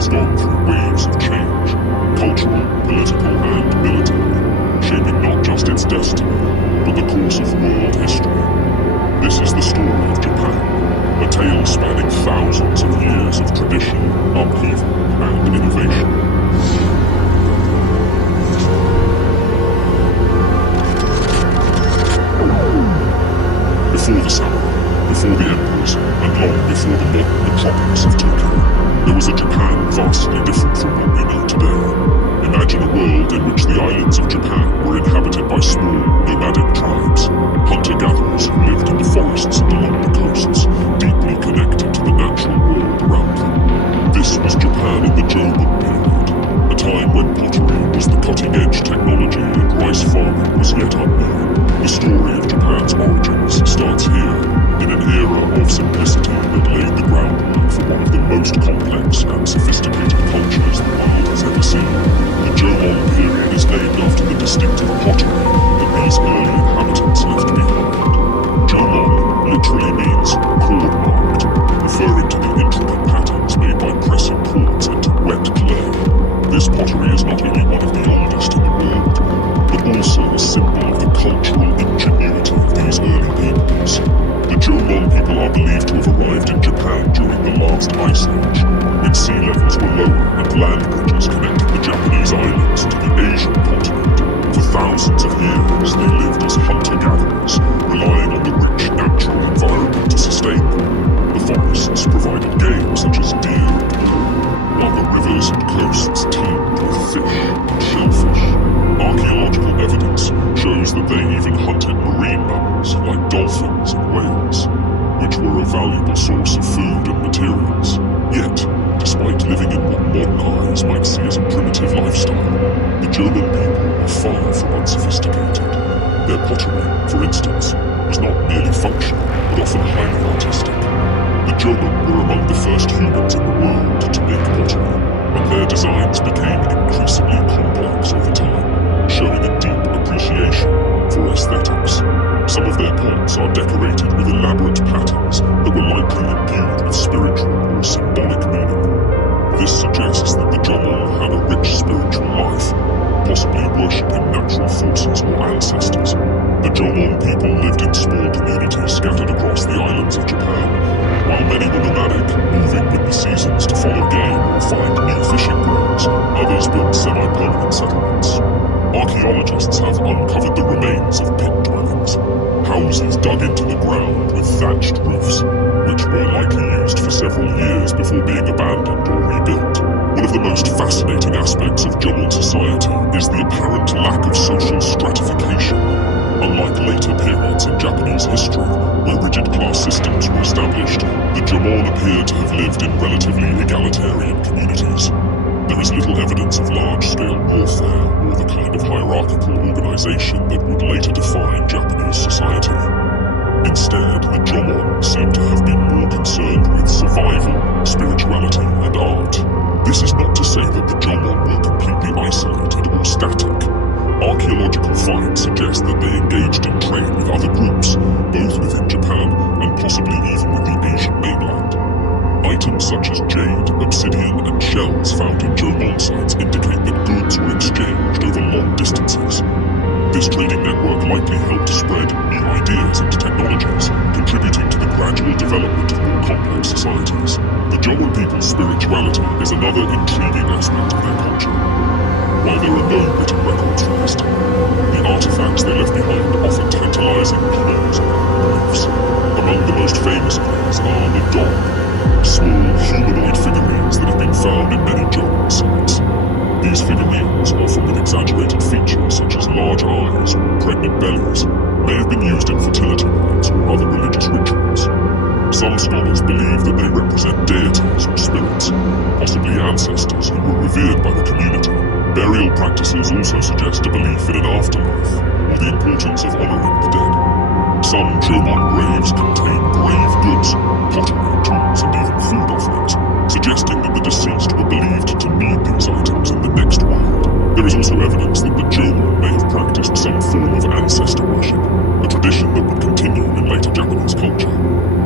has gone through waves of change, cultural, political, and military, shaping not just its destiny, but the course of world history. This is the story of Japan, a tale spanning thousands of years of tradition, upheaval, and innovation. Before the samurai, before the emperors, and long before the modern metropolis of Tokyo, there was a Japan vastly different from what we know today. Imagine a world in which the islands of Japan were inhabited by small, nomadic tribes, hunter-gatherers who lived in the forests and along the coasts, deeply connected to the natural world around them. This was Japan in the Jomon period, a time when pottery was the cutting-edge technology and rice farming was yet unknown. The story of Japan's origins starts here, in an era of simplicity that laid the groundwork for one of the most complex and sophisticated cultures the world has ever seen. The Jomon period is named after the distinctive pottery that these early inhabitants left behind. Jomon literally means cord-marked, referring to the intricate patterns made by pressing cords into wet clay. This pottery is not only one of the oldest in the world, but also a symbol of the cultural ingenuity of these early peoples. The Jomon people are believed to have arrived in Japan during the last ice age, when sea levels were lower and land bridges connected the Japanese islands to the Asian continent. For thousands of years, they lived as hunter-gatherers, relying on the rich natural environment to sustain them. The forests provided game such as deer and boar, while the rivers and coasts teemed with fish and shellfish. Archaeological evidence shows that they even hunted marine mammals like dolphins and whales, which were a valuable source of food and materials. Yet, despite living in what modern eyes might see as a primitive lifestyle, the Jomon people were far from unsophisticated. Their pottery, for instance, was not merely functional, but often highly artistic. The Jomon were among the first humans in the world to make pottery, and their designs became increasingly complex over time, showing a deep appreciation for aesthetics. Some of their pots are decorated with elaborate patterns that were likely imbued with spiritual or symbolic meaning. This suggests that the Jomon had a rich spiritual life, possibly worshipping natural forces or ancestors. The Jomon people lived in small communities scattered across the islands of Japan. While many were nomadic, moving with the seasons to follow game or find new fishing grounds, others built semi-permanent settlements. Archaeologists have uncovered the remains of pit dwellings, houses dug into the ground with thatched roofs, which were likely used for several years before being abandoned or rebuilt. One of the most fascinating aspects of Jomon society is the apparent lack of social stratification. Unlike later periods in Japanese history, where rigid class systems were established, the Jomon appear to have lived in relatively egalitarian communities. There is little evidence of large-scale warfare or the kind of hierarchical organization that would later define Japanese society. Instead, the Jomon seem to have been more concerned with survival, spirituality, and art. This is not to say that the Jomon were completely isolated or static. Archaeological finds suggest that they engaged in trade with other groups, both within Japan and possibly even with the Asian mainland. Items such as jade, obsidian, and shells found in Jomon sites indicate that goods were exchanged over long distances. This trading network likely helped spread new ideas and technologies, contributing to the gradual development of more complex societies. The Jomon people's spirituality is another intriguing aspect of their culture. While there are no written records from this time, the artifacts they left behind offer tantalizing clues about beliefs. Among the most famous of these are the dog, small humanoid figurines that have been found in many Jomon sites. These figurines, often with exaggerated features such as large eyes or pregnant bellies, may have been used in fertility rites or other religious rituals. Some scholars believe that they represent deities or spirits, possibly ancestors who were revered by the community. Burial practices also suggest a belief in an afterlife, or the importance of honoring the dead. Some Jomon graves contain grave goods, pottery, tools, and even food offerings, suggesting that the deceased were believed to need these items in the next world. There is also evidence that the Jomon may have practiced some form of ancestor worship, a tradition that would continue in later Japanese culture.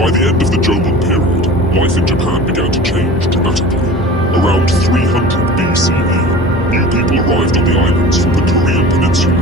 By the end of the Jomon period, life in Japan began to change dramatically. Around 300 BCE, new people arrived on the islands from the Korean peninsula,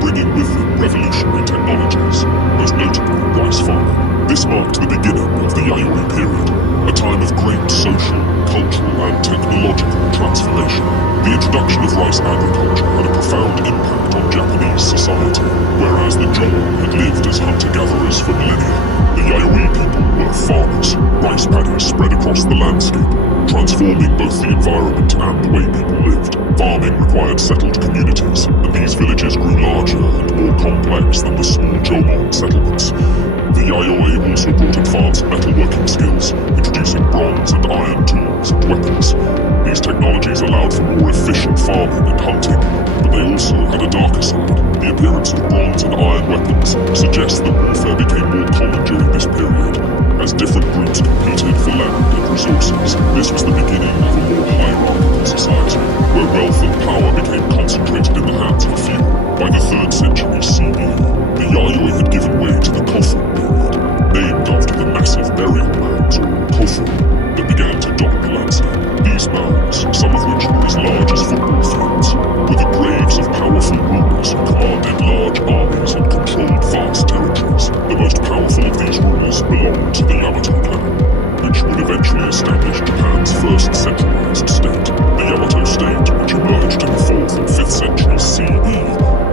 bringing with them revolutionary technologies, most notably rice farming. This marked the beginning of the Yayoi period, a time of great social, cultural, and technological transformation. The introduction of rice agriculture had a profound impact on Japanese society. Whereas the Jomon had lived as hunter-gatherers for millennia, the Yayoi people were farmers. Rice paddies spread across the landscape, transforming both the environment and the way people lived. Farming required settled communities, and these villages grew larger and more complex than the small Jomon settlements. The Yayoi also brought advanced metalworking skills, introducing bronze and iron tools and weapons. These technologies allowed for more efficient farming and hunting, but they also had a darker side. The appearance of bronze and iron weapons suggests that warfare became more common during this period, as different groups competed for land and resources. This was the beginning of a more hierarchical society, where wealth and power became concentrated in the hands of a few. By the 3rd century CE, the Yayoi had given way to the Kofun period, named after the massive burial mounds, or kofu, that began to dot the landscape. These mounds, some of which were as large as football fields, were the graves of powerful rulers who commanded large armies and controlled vast territories. The most powerful of these rulers belonged to the Yamato clan, which would eventually establish Japan's first centralized state. The Yamato state, which emerged in the 4th and 5th centuries CE,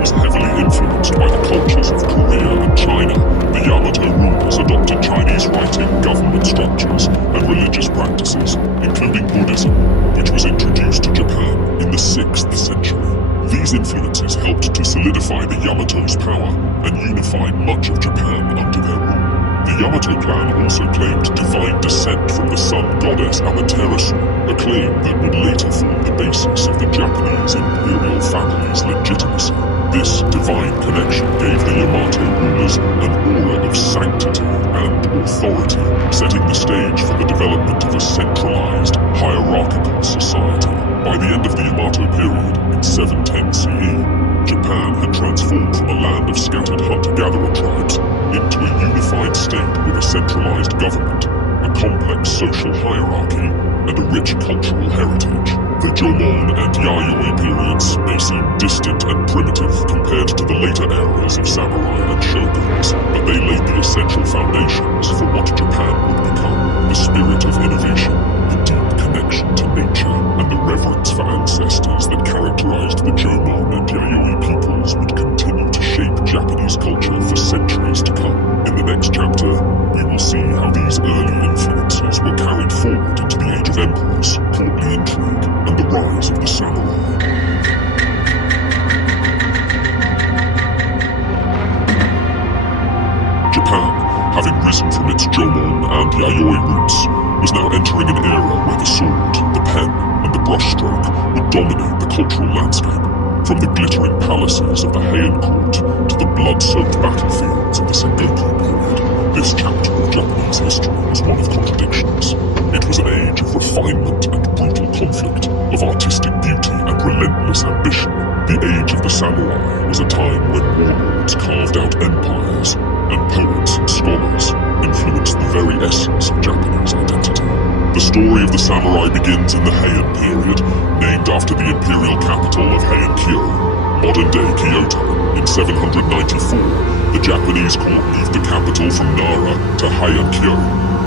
was heavily influenced by the cultures of Korea and China. The Yamato rulers adopted Chinese writing, government structures, and religious practices, including Buddhism, which was introduced to Japan in the 6th century. These influences helped to solidify the Yamato's power and unify much of Japan under their rule. The Yamato clan also claimed divine descent from the sun goddess Amaterasu, a claim that would later form the basis of the Japanese imperial family's legitimacy. This divine connection gave the Yamato rulers an aura of sanctity and authority, setting the stage for the development of a centralized, hierarchical society. By the end of the Yamato period, in 710 CE, Japan had transformed from a land of scattered hunter-gatherer tribes into a unified state with a centralized government, a complex social hierarchy, and a rich cultural heritage. The Jomon and Yayoi periods may seem distant and primitive compared to the later eras of samurai and shoguns, but they laid the essential foundations for what Japan would become. The spirit of innovation, the deep connection to nature, and the reverence for ancestors that characterized the Jomon and Yayoi peoples would continue to shape Japanese culture for centuries to come. In the next chapter, we will see how these early influences were carried forward into the age of emperors, courtly intrigue, and the rise of the samurai. Japan, having risen from its Jomon and Yayoi roots, was now entering an era where the sword, the pen, and the brushstroke would dominate the cultural landscape. From the glittering palaces of the Heian court to the blood-soaked battlefields of the Sengoku period, this chapter of Japanese history was one of contradictions. It was an age of refinement and brutal conflict, of artistic beauty and relentless ambition. The age of the samurai was a time when warlords carved out empires, and poets and scholars influenced the very essence of Japanese identity. The story of the samurai begins in the Heian period, named after the imperial capital of Heian-kyo, modern-day Kyoto. In 794, the Japanese court moved the capital from Nara to Heian-kyo,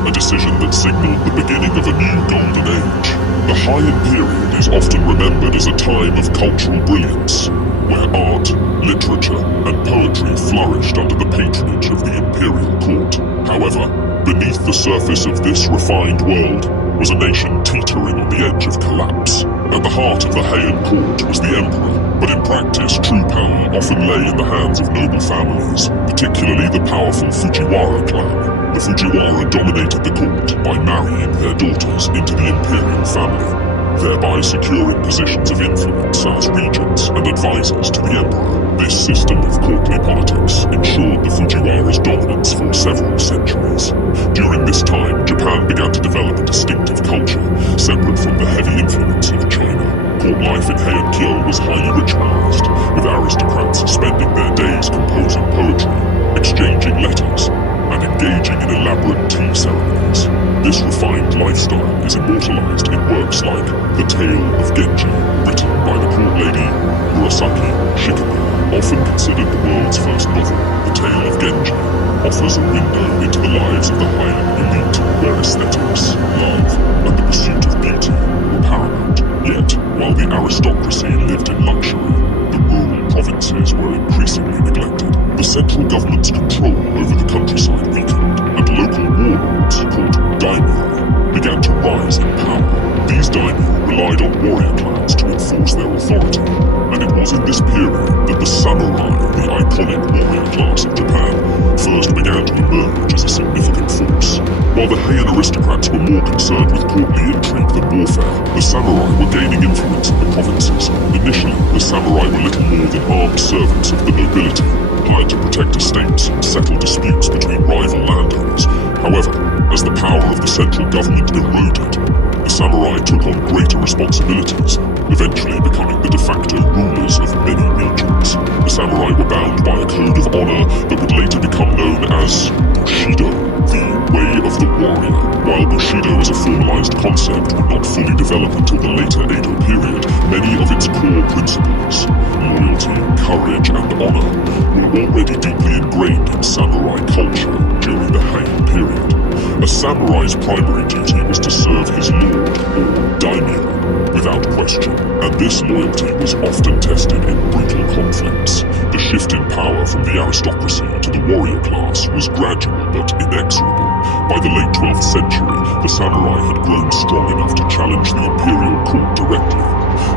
a decision that signaled the beginning of a new golden age. The Heian period is often remembered as a time of cultural brilliance, where art, literature, and poetry flourished under the patronage of the imperial court. However, beneath the surface of this refined world was a nation teetering on the edge of collapse. At the heart of the Heian court was the emperor, but in practice, true power often lay in the hands of noble families, particularly the powerful Fujiwara clan. The Fujiwara dominated the court by marrying their daughters into the imperial family, thereby securing positions of influence as regents and advisors to the emperor. This system of courtly politics ensured the Fujiwara's dominance for several centuries. During this time, Japan began to develop a distinctive culture, separate from the heavy influence of China. Court life in Heian-kyo was highly ritualized, with aristocrats spending their days composing poetry, exchanging letters, and engaging in elaborate tea ceremonies. This refined lifestyle is immortalized in works like The Tale of Genji, written by the court lady Murasaki Shikibu. Often considered the world's first novel, The Tale of Genji offers a window into the lives of the highly elite, where aesthetics, love, and the pursuit of beauty were paramount. Yet, while the aristocracy lived in luxury, the rural provinces were increasingly neglected. The central government's control over the countryside weakened, and local warlords, called daimyo, began to rise in power. These daimyo relied on warrior clans to enforce their authority, and it was in this period that the samurai, the iconic warrior class of Japan, first began to emerge as a significant force. While the Heian aristocrats were more concerned with courtly intrigue than warfare, the samurai were gaining influence in the provinces. Initially, the samurai were little more than armed servants of the nobility, hired to protect estates and settle disputes between rival landowners. However, as the power of the central government eroded, the samurai took on greater responsibilities, eventually becoming the de facto rulers of many regions. The samurai were bound by a code of honor that would later become known as Bushido, the way of the warrior. While Bushido as a formalized concept would not fully develop until the later Edo period, many of its core principles, loyalty, courage, and honor, were already deeply ingrained in samurai culture during the Heian period. A samurai's primary duty was to serve his lord, or daimyo, without question, and this loyalty was often tested in brutal conflicts. The shift in power from the aristocracy to the warrior class was gradual but inexorable. By the late 12th century, the samurai had grown strong enough to challenge the imperial court directly,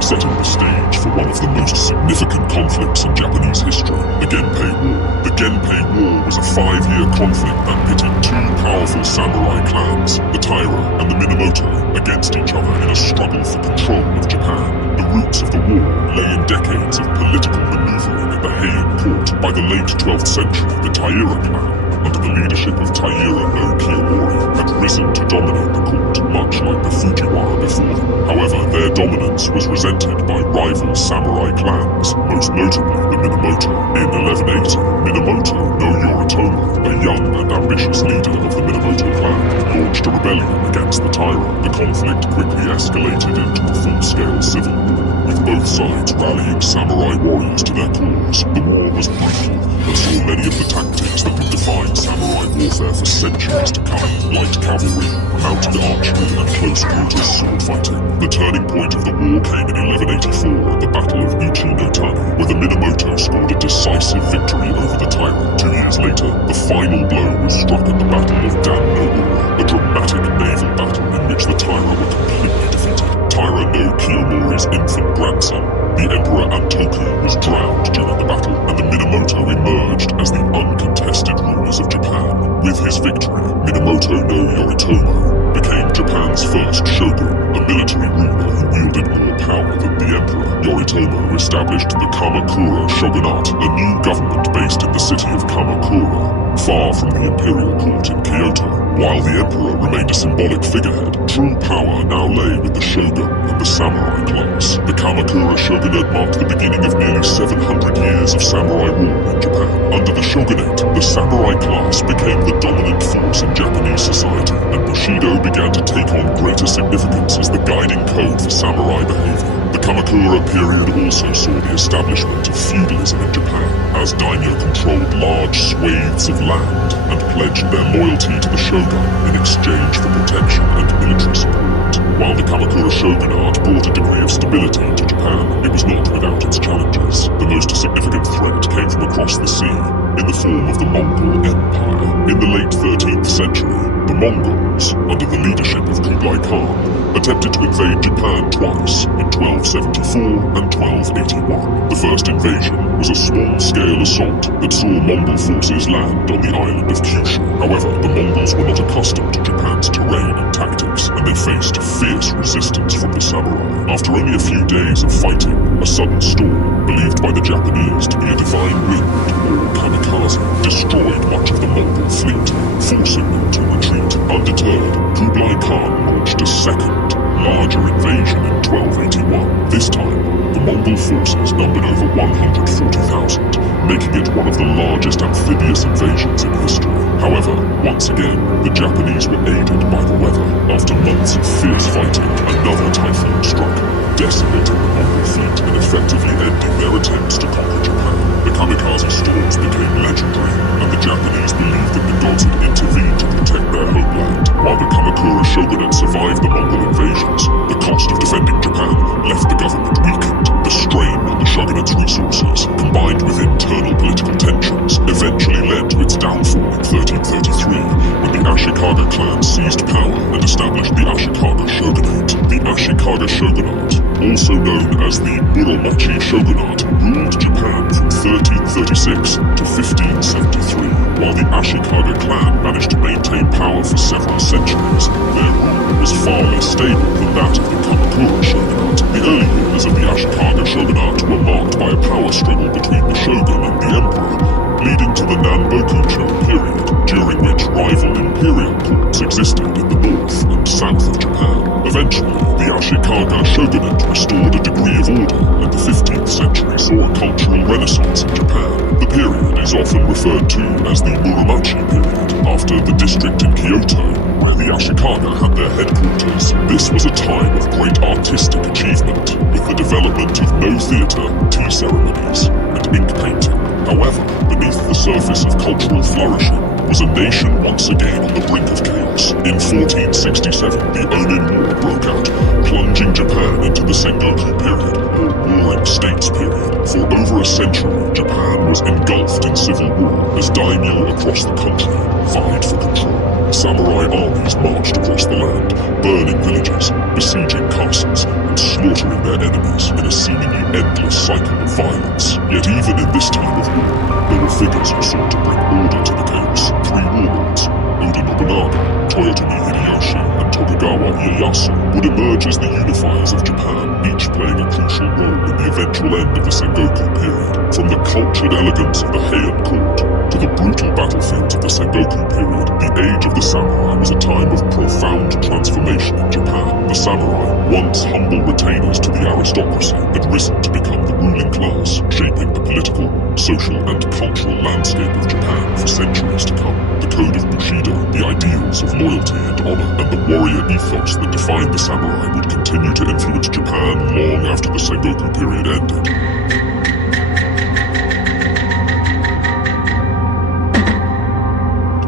setting the stage for one of the most significant conflicts in Japanese history, the Genpei War. The Genpei War was a 5-year conflict that pitted two powerful samurai clans, the Taira and the Minamoto, against each other in a struggle for control of Japan. The roots of the war lay in decades of political maneuvering at the Heian court. By the late 12th century, the Taira clan, under the leadership of Taira no Kiyomori, had risen to dominate the court, much like the Fujiwara before them. However, their dominance was resented by rival samurai clans, most notably the Minamoto. In 1180, Minamoto no Yoritomo, a young and ambitious leader of the Minamoto clan, launched a rebellion against the Taira. The conflict quickly escalated into a full-scale civil war, with both sides rallying samurai warriors to their cause. The war was brutal and saw many of the tactics that would define samurai warfare for centuries to come: light cavalry, mounted archery, and close-quarters sword fighting. The turning point of the war came in 1184 at the Battle of Uchi no Tani, where the Minamoto scored a decisive victory over the Taira. 2 years later, the final blow was struck at the Battle of Dan no Ura, a dramatic naval battle in which the Taira were completely defeated. Taira no Kiyomori's infant grandson, the Emperor Antoku, was drowned during the battle, and the Minamoto emerged as the uncontested rulers of Japan. With his victory, Minamoto no Yoritomo became Japan's first shogun, a military ruler who wielded more power than the emperor. Yoritomo established the Kamakura shogunate, a new government based in the city of Kamakura, far from the imperial court in Kyoto. While the emperor remained a symbolic figurehead, true power now lay with the shogun and the samurai class. The Kamakura shogunate marked the beginning of nearly 700 years of samurai rule in Japan. Under the shogunate, the samurai class became the dominant force in Japanese society, and Bushido began to take on greater significance as the guiding code for samurai behavior. The Kamakura period also saw the establishment of feudalism in Japan, as daimyo controlled large swathes of land and pledged their loyalty to the shogun in exchange for protection and military support. While the Kamakura shogunate brought a degree of stability to Japan, it was not without its challenges. The most significant threat came from across the sea, in the form of the Mongol Empire. In the late 13th century, the Mongols, under the leadership of Kublai Khan, attempted to invade Japan twice, in 1274 and 1281. The first invasion was a small-scale assault that saw Mongol forces land on the island of Kyushu. However, the Mongols were not accustomed to Japan's terrain and tactics, and they faced fierce resistance from the samurai. After only a few days of fighting, a sudden storm, believed by the Japanese to be a divine wind or kamikaze, destroyed much of the Mongol fleet, forcing them to retreat. Undeterred, Kublai Khan launched a second, larger invasion in 1281. This time, the Mongol forces numbered over 140,000, making it one of the largest amphibious invasions in history. However, once again, the Japanese were aided by the weather. After months of fierce fighting, another typhoon struck, decimating the Mongol fleet and effectively ending their attempts to conquer Japan. The kamikaze storms became legendary, and the Japanese believed that the gods had intervened to protect their homeland. While the Kamakura shogunate survived the Mongol invasions, the cost of defending Japan left the government weakened. The strain on the shogunate's resources, combined with internal political tensions, eventually led to its downfall in 1333, when the Ashikaga clan seized power and established the Ashikaga shogunate. The Ashikaga shogunate, also known as the Muromachi shogunate, ruled Japan from 1336 to 1573. While the Ashikaga clan managed to maintain power for several centuries, their rule was far less stable than that of the Kamakura shogunate. The early years of the Ashikaga shogunate were marked by a power struggle between the shogun and the emperor, leading to the Nanbokucho period, during which rival imperial courts existed in the north and south of Japan. Eventually, the Ashikaga shogunate restored a degree of order, and the 15th century saw a cultural renaissance in Japan. The period is often referred to as the Muromachi period, after the district in Kyoto, where the Ashikaga had their headquarters. This was a time of great artistic achievement, with the development of no theatre, tea ceremonies, and ink painting. However, beneath the surface of cultural flourishing was a nation once again on the brink of chaos. In 1467, the Onin War broke out, plunging Japan into the Sengoku period, or Warring States period. For over a century, Japan was engulfed in civil war as daimyo across the country vied for control. Samurai armies marched across the land, burning villages, besieging castles, and slaughtering their enemies in a seemingly endless cycle of violence. Yet even in this time of war, there were figures who sought to bring order to the chaos. Three warlords, Oda Nobunaga, Toyotomi Hideyoshi, and Tokugawa Ieyasu, would emerge as the unifiers of Japan, each playing a crucial role in the eventual end of the Sengoku period. From the cultured elegance of the Heian court to the brutal battlefields of the Sengoku period, the age of the samurai was a time of profound transformation in Japan. The samurai, once humble retainers to the aristocracy, had risen to become the ruling class, shaping the political, social, and cultural landscape of Japan for centuries to come. The code of Bushido, the ideals of loyalty and honor, and the warrior ethos that defined the samurai would continue to influence Japan long after the Sengoku period ended.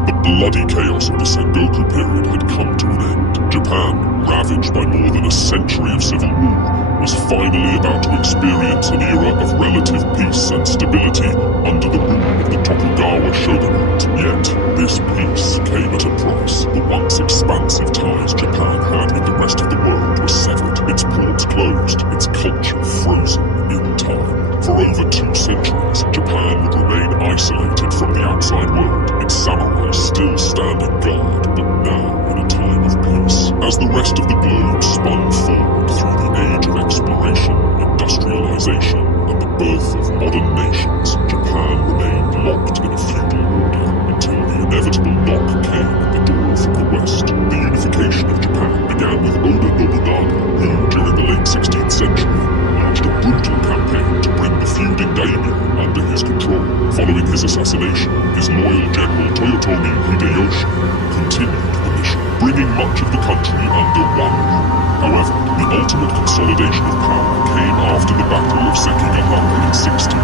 The bloody chaos of the Sengoku period had come to an end. Japan, ravaged by more than a century of civil war, was finally about to experience an era of relative peace and stability under the rule of the Tokugawa shogunate. Yet, this peace came at a price. The once expansive ties Japan had with the rest of the world were severed, its ports closed, its culture frozen in time. For over 2 centuries, Japan would remain isolated from the outside world, its samurai still standing guard, but now in a time of peace. As the rest of the globe spun forward through the age of exploration, industrialization, and the birth of modern nations, Japan remained locked in a feudal order until the inevitable knock came at the door from the west. The unification of Japan began with Oda Nobunaga, who, during the late 16th century, launched a brutal campaign to bring the feuding daimyo under his control. Following his assassination, his loyal general Toyotomi Hideyoshi continued the mission, bringing much of the country under one rule. However, the ultimate consolidation of power came after the Battle of Sekigahara in 1600,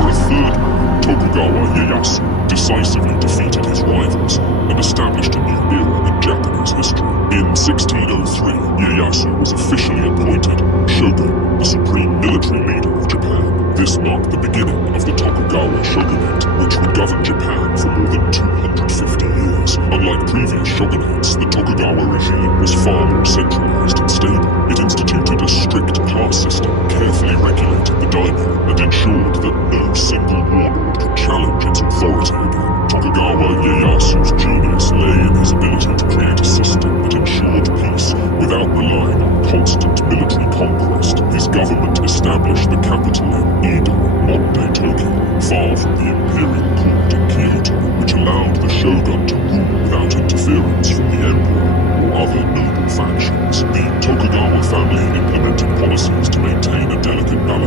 where a third man, Tokugawa Ieyasu, decisively defeated his rivals and established a new era in Japanese history. In 1603, Ieyasu was officially appointed shogun, the supreme military leader of Japan. This marked the beginning of the Tokugawa shogunate, which would govern Japan for more than 250 years. Unlike previous shogunates, the Tokugawa regime was far more centralized and stable. It instituted a strict class system, carefully regulated the daimyo, and ensured that no single warlord could challenge its authority again. Tokugawa Ieyasu's genius lay in his ability to create a system that ensured peace without relying on constant military conquest. His government established the capital in Edo, modern-day Tokyo, far from the imperial court in Kyoto, which allowed the shogun to rule without interference from the emperor or other noble factions. The Tokugawa family implemented policies to maintain a delicate balance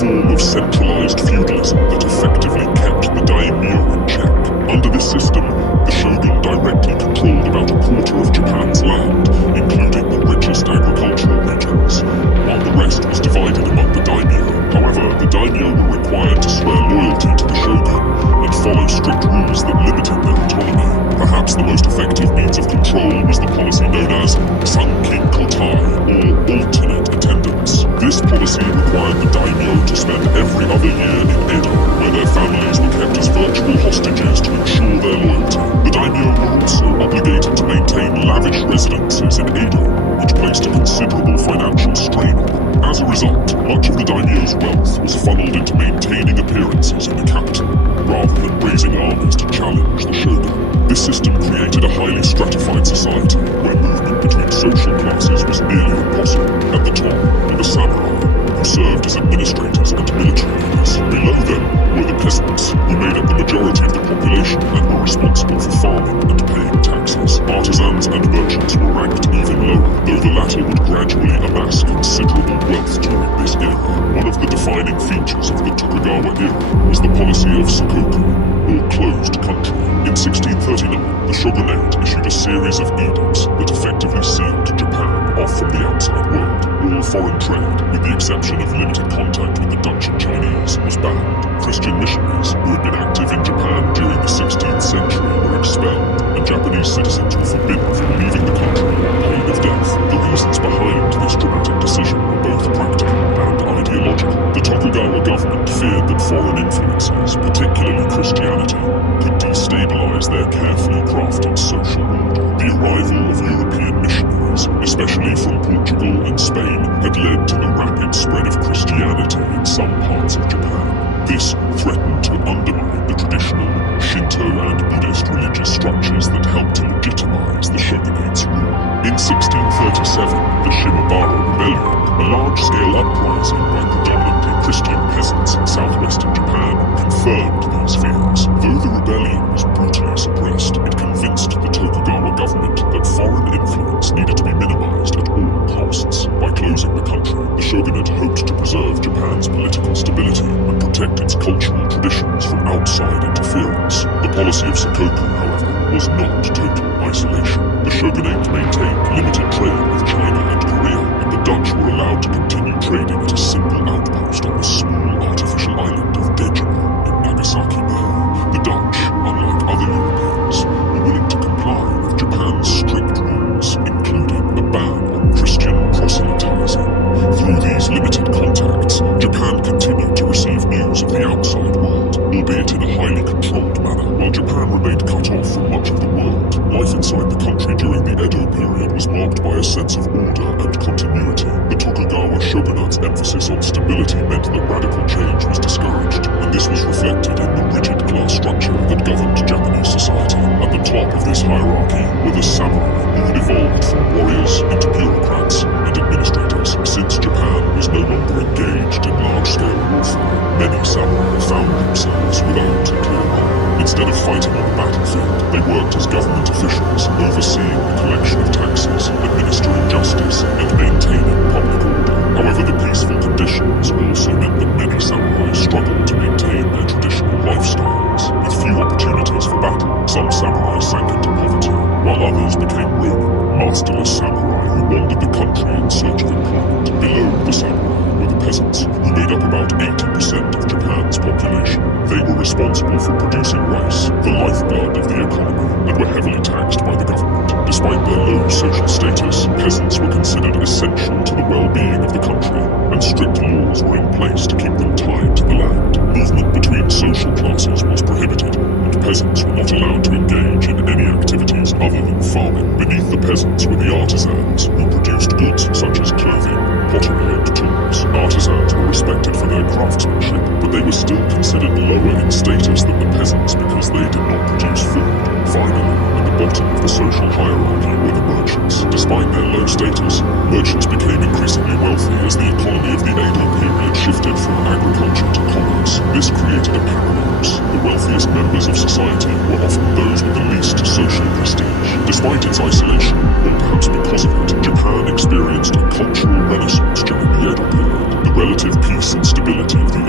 form of centralized feudalism that effectively kept the daimyo in check. Under this system, the shogun directly controlled about a quarter of Japan's land, including the richest agricultural regions, while the rest was divided among the daimyo. However, the daimyo were required to swear loyalty to the shogun and follow strict rules that limited their autonomy. Perhaps the most effective means of control was the policy known as Sankin Kotai, or alternate attendance. This policy required the daimyo to spend every other year in Edo, where their families were kept as virtual hostages to ensure their loyalty. The daimyo were also obligated to maintain lavish residences in Edo, which placed a considerable financial strain on them. As a result, much of the daimyo's wealth was funneled into maintaining appearances in the capital, rather than raising armies to challenge the shogun. This system created a highly stratified society, where movement between social classes was nearly impossible. At the top were the samurai, who served as administrators and military leaders. Below them were the peasants, who made up the majority of the population and were responsible for farming and paying taxes. Artisans and merchants were ranked even lower, though the latter would gradually amass considerable wealth during this era. One of the defining features of the Tokugawa era was the policy of sakoku, or closed country. In 1639, the shogunate issued a series of edicts that effectively sealed Japan off from the outside world. All foreign trade, with the exception of limited contact with the Dutch and Chinese, was banned. Christian missionaries, who had been active in Japan during the 16th century, were expelled, and Japanese citizens were forbidden from leaving the country on pain of death. The reasons behind this dramatic decision were both practical and ideological. The Tokugawa government feared that foreign influences, particularly Christianity, could destabilize their carefully crafted social order. The arrival of European missionaries, especially from Portugal and Spain, had led to the rapid spread of Christianity in some parts of Japan. This threatened to undermine the traditional Shinto and Buddhist religious structures that helped to legitimize the shogunate's rule. In 1637, the Shimabara Rebellion, a large-scale uprising by predominantly Christian peasants in southwestern Japan, confirmed these fears. Though the rebellion was brutally suppressed, it convinced the Tokugawa government that foreign influence needed to be minimized at all costs. By closing the country, the shogunate hoped to preserve Japan's political stability and protect its cultural traditions from outside interference. The policy of sakoku, however, was not total isolation. The shogunate maintained limited trade with China and Korea, and the Dutch were allowed to continue trading at a single outpost on the small artificial island of Dejima in Nagasaki Bay. The Dutch, unlike other Europeans, were willing to comply with Japan's strict rules, including a ban on Christian proselytizing. Through these limited contacts, Japan continued to receive news of the outside world, albeit in a highly controlled manner. While Japan remained cut off from much of the world, life inside the country during the Edo period was marked by a sense of order and continuity. The Tokugawa shogunate's emphasis on stability meant that radical change was discouraged, and this was reflected in the rigid class structure that governed Japanese society. At the top of this hierarchy were the samurai, who had evolved from warriors into bureaucrats and administrators. Since Japan was no longer engaged in large-scale warfare, many samurai found themselves without a clear role. Instead of fighting on the battlefield, they worked as government officials, overseeing the collection of taxes, administering justice, and maintaining public order. However, the peaceful conditions also meant that many samurai struggled to maintain their traditional lifestyles. With few opportunities for battle, some samurai sank into poverty, while others became roaming, masterless samurai who wandered the country in search of employment. Below the samurai were the peasants, who made up about 80% of Japan's population. They were responsible for producing rice, the lifeblood of the economy, and were heavily taxed by the government. Despite their low social status, peasants were considered essential to the well-being of the country, and strict laws were in place to keep them tied to the land. Movement between social classes was prohibited, and peasants were not allowed to engage in any activities other than farming. Beneath the peasants were the artisans, who produced goods such as clothing, pottery, and tools. Artisans were respected for their craftsmanship, but they were still considered lower in status than the peasants because they did not produce food. Finally, at the bottom of the social hierarchy were the merchants. Despite their low status, merchants became increasingly wealthy as the economy of the Edo period shifted from agriculture to commerce. This created a paradox. The wealthiest members of society were often those with the least social prestige. Despite its isolation, or perhaps because of it, Japan experienced a cultural renaissance during the Edo period. The relative peace and stability of the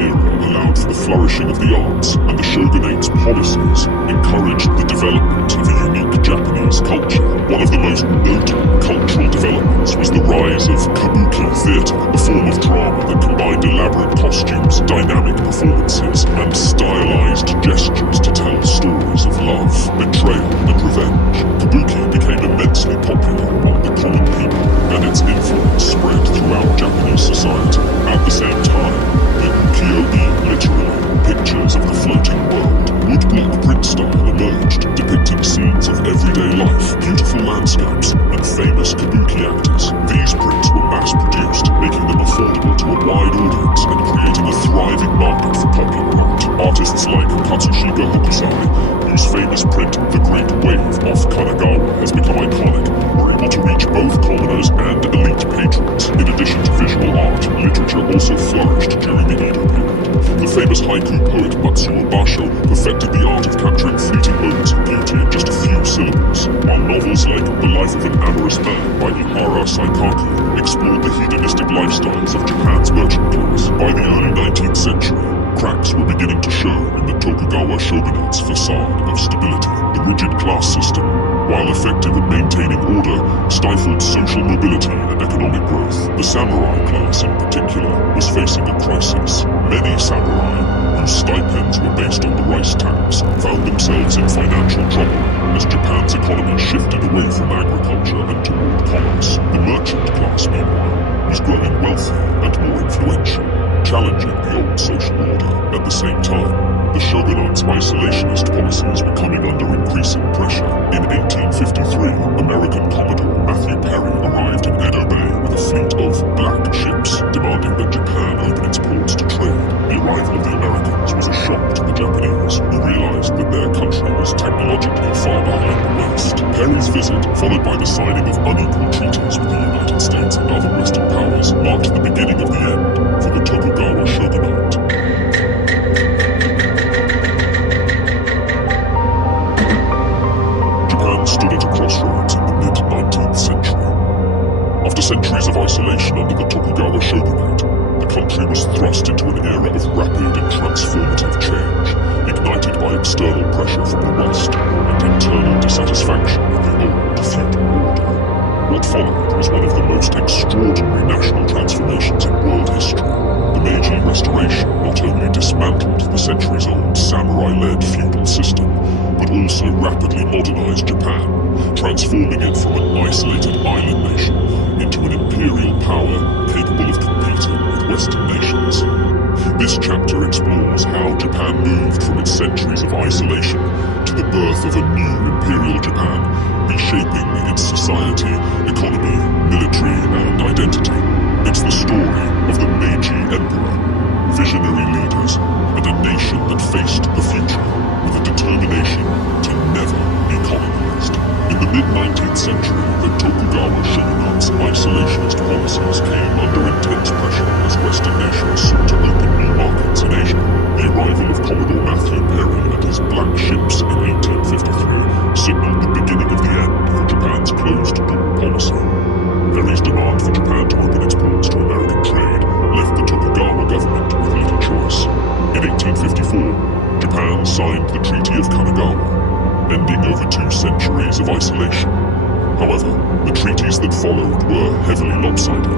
elaborate costumes, dynamic performances, and stylized gestures to tell stories of love, betrayal, and revenge. Kabuki became immensely popular among the common people, and its influence spread throughout Japanese society. At the same time, the ukiyo-e, literally, pictures of the floating world, woodblock print style emerged, depicting scenes of everyday life, beautiful landscapes, and famous kabuki actors. These prints were mass-produced, making them affordable to a wide audience and creating a thriving market for popular art. Artists like Katsushika Hokusai, whose famous print The Great Wave off Kanagawa has become iconic, were able to reach both commoners and elite patrons. In addition to visual art, literature also flourished during the Edo period. The famous haiku poet Matsuo Basho perfected the art of capturing fleeting moments of beauty in just a few syllables, while novels like The Life of an Amorous Man by Ihara Saikaku explored the hedonistic lifestyles of Japan's merchant class. By the early 19th century, cracks were beginning to show in the Tokugawa shogunate's facade of stability. The rigid class system, while effective at maintaining order, stifled social mobility and economic growth. The samurai class, in particular, was facing a crisis. Many samurai, whose stipends were based on the rice tax, found themselves in financial trouble as Japan's economy shifted away from agriculture and toward commerce. The merchant class, meanwhile, was growing wealthier and more influential, challenging the old social order. At the same time, the shogunate's isolationist policies were coming under increasing pressure. In 1853, American Commodore Matthew Perry arrived in Edo Bay with a fleet of black ships, demanding that Japan open its ports to trade. The arrival of the Americans was a shock to the Japanese, who realized that their country was technologically far behind the West. Perry's visit, followed by the signing of unequal treaties with the United States and other Western powers, marked the beginning of the end for the Tokugawa shogunate. Japan stood at a crossroads in the mid-19th century. After centuries of isolation under the Tokugawa shogunate, the country was thrust into an era of rapid and transformative change, ignited by external pressure from the West and internal dissatisfaction with the old feudal order. What followed was one of the most extraordinary national transformations in world history. The Meiji Restoration not only dismantled the centuries-old samurai-led feudal system, but also rapidly modernized Japan, transforming it from an isolated island nation into an imperial power capable of competing with Western nations. This chapter explores how Japan moved from its centuries of isolation to the birth of a new imperial Japan, reshaping its society, economy, military, and identity. It's the story of the Meiji Emperor, visionary leaders, and a nation that faced the future with a determination to never be colonized. In the mid-19th century, the Tokugawa shogunate's isolationist policies came under intense pressure as Western nations sought to open new markets in Asia. The arrival of Commodore Matthew Perry and his black ships in 1853 signaled the beginning of the end for Japan's closed-door policy. Perry's demand for Japan to open its ports to American trade left the Tokugawa government with little choice. In 1854, Japan signed the Treaty of Kanagawa, ending over 2 centuries of isolation. However, the treaties that followed were heavily lopsided,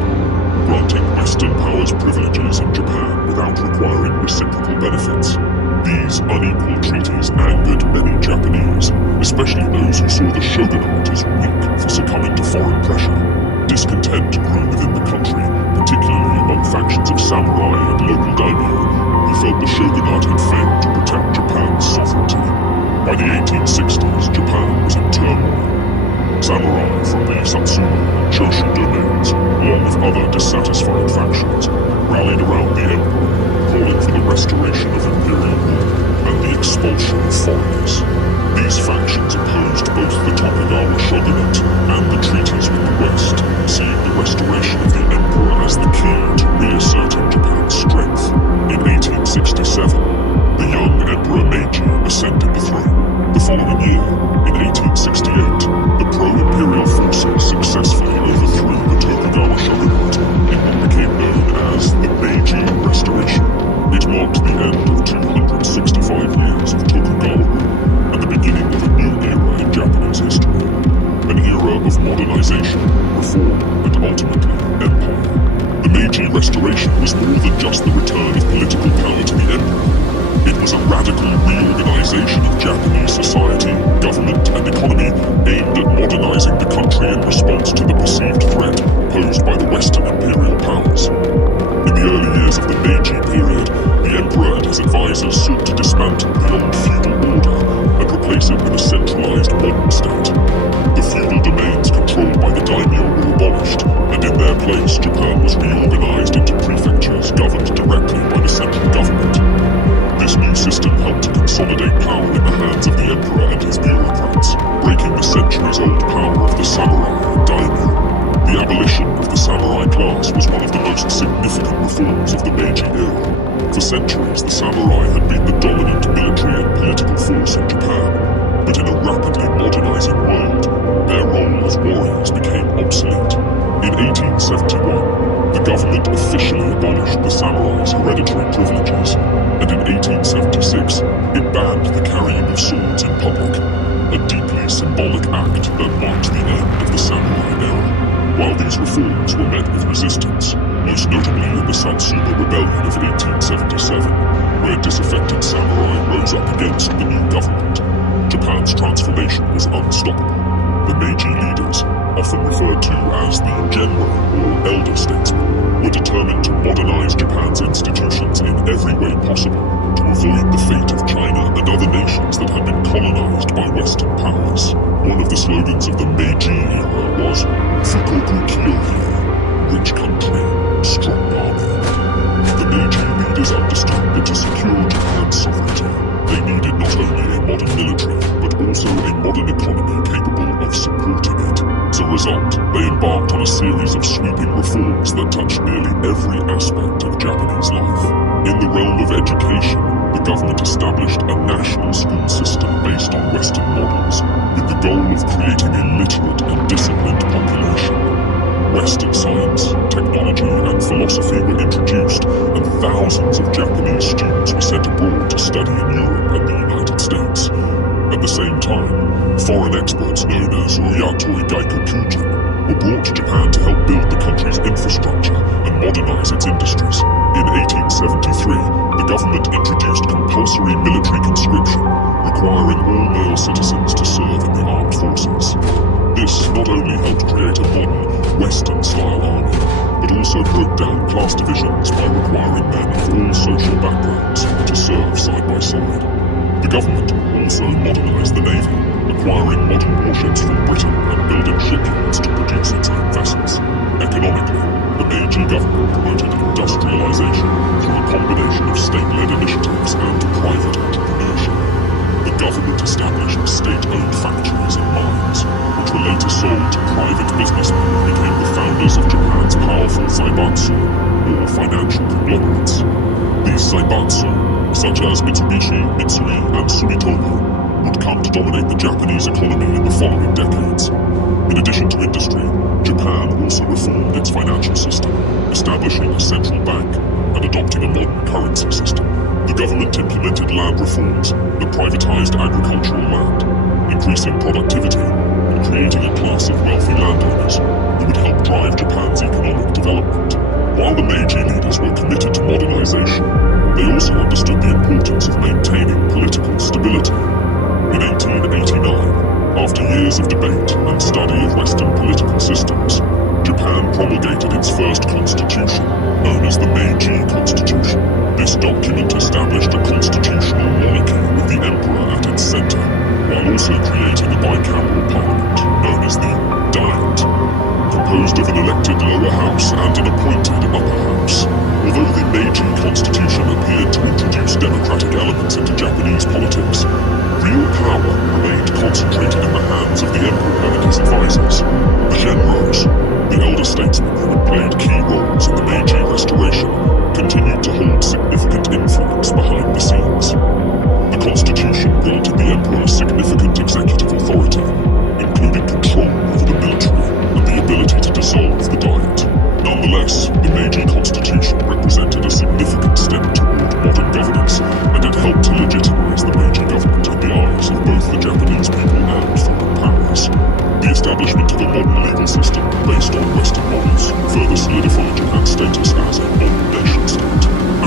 granting Western powers privileges in Japan without requiring reciprocal benefits. These unequal treaties angered many Japanese, especially those who saw the shogunate as weak for succumbing to foreign pressure. Discontent grew within the country, particularly among factions of samurai and local daimyo, who felt the shogunate had failed to protect Japan's sovereignty. By the 1860s, Japan was in turmoil. Samurai from the Satsuma and Choshu domains, along with other dissatisfied factions, rallied around the emperor, calling for the restoration of imperial rule and the expulsion of foreigners. These factions opposed both the Tokugawa shogunate and the treaties with the West, seeing the restoration of the emperor as the key to reasserting Japan's strength. In 1867, the young Emperor Meiji ascended the throne. The following year, in 1868, the pro-imperial forces successfully overthrew the Tokugawa shogunate in what became known as the Meiji Restoration. It marked the end of 265 years of Tokugawa rule and the beginning of a new era in Japanese history. An era of modernization, reform, and ultimately empire. Meiji Restoration was more than just the return of political power to the emperor. It was a radical reorganization of Japanese society, government, and economy aimed at modernizing the country in response to the perceived threat posed by the Western imperial powers. In the early years of the Meiji period, the emperor and his advisors sought to dismantle the old feudal order and replace it with a centralized modern state. The feudal domains controlled by the daimyo were abolished, and in their place Japan was reorganized into prefectures governed directly by the central government. This new system helped to consolidate power in the hands of the emperor and his bureaucrats, breaking the centuries-old power of the samurai and daimyo. The abolition of the samurai class was one of the most significant reforms of the Meiji era. For centuries, the samurai had been the dominant military and political force in Japan, but in a rapidly modernizing world, their role as warriors became obsolete. In 1871, the government officially abolished the samurai's hereditary privileges, and in 1876, it banned the carrying of swords in public, a deeply symbolic act that marked the end of the samurai era. While these reforms were met with resistance, most notably in the Satsuma Rebellion of 1877, where disaffected samurai rose up against the new government, Japan's transformation was unstoppable. The Meiji leaders, often referred to as the Genro or elder statesmen, were determined to modernize Japan's institutions in every way possible to avoid the fate of China and other nations that had been colonized by Western powers. One of the slogans of the Meiji era was Fukoku Kyohei, rich country, strong army. The Meiji leaders understood that to secure Japan's sovereignty, they needed not only a modern military, but also a modern economy capable of supporting it. As a result, they embarked on a series of sweeping reforms that touched nearly every aspect of Japanese life. In the realm of education, the government established a national school system based on Western models, with the goal of creating a literate and disciplined population. Western science, technology, and philosophy were introduced, and thousands of Japanese students were sent abroad to study in Europe and the United States. At the same time, foreign experts known as Uyatoi Gaikokujin were brought to Japan to help build the country's infrastructure and modernize its industries. In 1873, the government introduced compulsory military conscription, requiring all male citizens to serve in the armed forces. This not only helped create a modern, Western-style army, but also broke down class divisions by requiring men of all social backgrounds to serve side by side. The government also modernized the Navy, acquiring modern warships from Britain and building shipyards to produce its own vessels. Economically, the Meiji government promoted industrialization through a combination of state-led initiatives and private entrepreneurship. The government established state-owned factories and mines, which were later sold to private businessmen who became the founders of Japan's powerful zaibatsu, or financial conglomerates. These zaibatsu, such as Mitsubishi, Mitsui, and Sumitomo, would come to dominate the Japanese economy in the following decades. In addition to industry, Japan also reformed its financial system, establishing a central bank and adopting a modern currency system. The government implemented land reforms that privatized agricultural land, increasing productivity and creating a class of wealthy landowners who would help drive Japan's economic development. While the Meiji leaders were committed to modernization, they also understood the importance of maintaining political stability. In 1889, after years of debate and study of Western political systems, Japan promulgated its first constitution, known as the Meiji Constitution. This document established a constitutional monarchy with the emperor at its center, while also creating a bicameral parliament, known as the Diet, composed of an elected lower house and an appointed upper house. Although the Meiji Constitution appeared to introduce democratic elements into Japanese politics, real power remained concentrated in the hands of the emperor and his advisors. The Genros, the elder statesmen who had played key roles in the Meiji Restoration, continued to hold significant influence behind the scenes. The Constitution granted the emperor significant executive authority, including control over the military and the ability to dissolve the Diet. Nonetheless, the Meiji Constitution represented a significant step toward modern governance, and it helped to legitimize the Meiji government in the eyes of both the Japanese people and foreign powers. The establishment of a modern legal system based on Western models further solidified Japan's